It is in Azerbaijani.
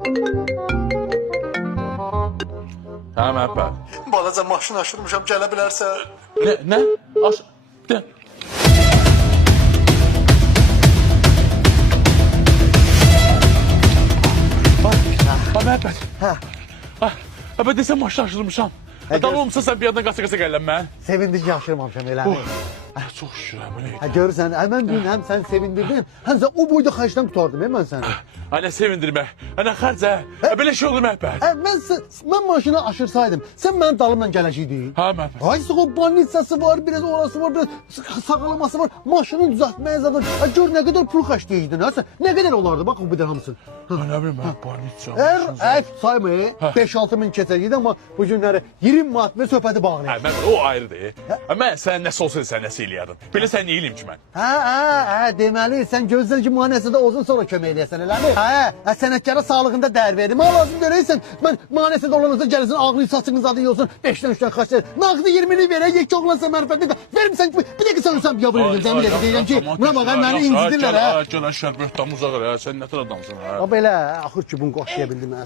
Hə, Məhəbbət. Balaca maşın aşırmışam, gələ bilərsən. Nə? De. Məhəbbət. Hə. Məhəbbət, desən maşın aşırmışam. Dal olmuşsa sən bir yandan qasa-qasa gələn mən. Sevindik ki, aşırmamışam eləmi. Çox şükür, belə idi. Görürsən, mən dün həm səni sevindirdim, həm də o boyda xərcdən qutardım, mən səni. Nə sevindirmək, nə xərcə, belə şey olur Məhəbbət. Mən maşını aşırsaydım, sən mənim dalımla gələcəkdin. Hə, Məhəbbət. Ay, o banitsası var, biraz orası var, biraz sağalaması var, maşını düzəltməyə zaten. Gör nə qədər pul xərcləyirdin, ha sən? Nə qədər olardı, bax bu qədər hamısını. Nə bilim, banitsa. Sayma, 5-6 min keçəcəkdi, amma bu günləri 20 manat və söhbəti bağlayır. O ayrıdır. Mən sən nəsə olsaydı sən nəsə eləyərdin. Belə sən niyə eləyim ki mən? Deməli, sən gözdən ki, mühanəsidə olsun sonra kömək eləyəsən, eləmi? Sənətkara sağlığında dəyər verdim. Ha, lazım görəysən, mən mühanəsidə olanızda gəlirsin, ağrıyı saçınız adı yiyorsun, 5-dən 3-dən xaç nağdı 20'lik verək, yekə oğlansa mərifətli də. Verim sən, bir dəqiqə sən ölsən, ya bunu edəcəm, bir dəqiqə deyəcəm ki, buna bax, məni incidirlər, hə? Gəl, şərbətdən uzaq, sən nə tər adamsın, hə? Belə, axır ki, bunu qoşuya bildim, hə?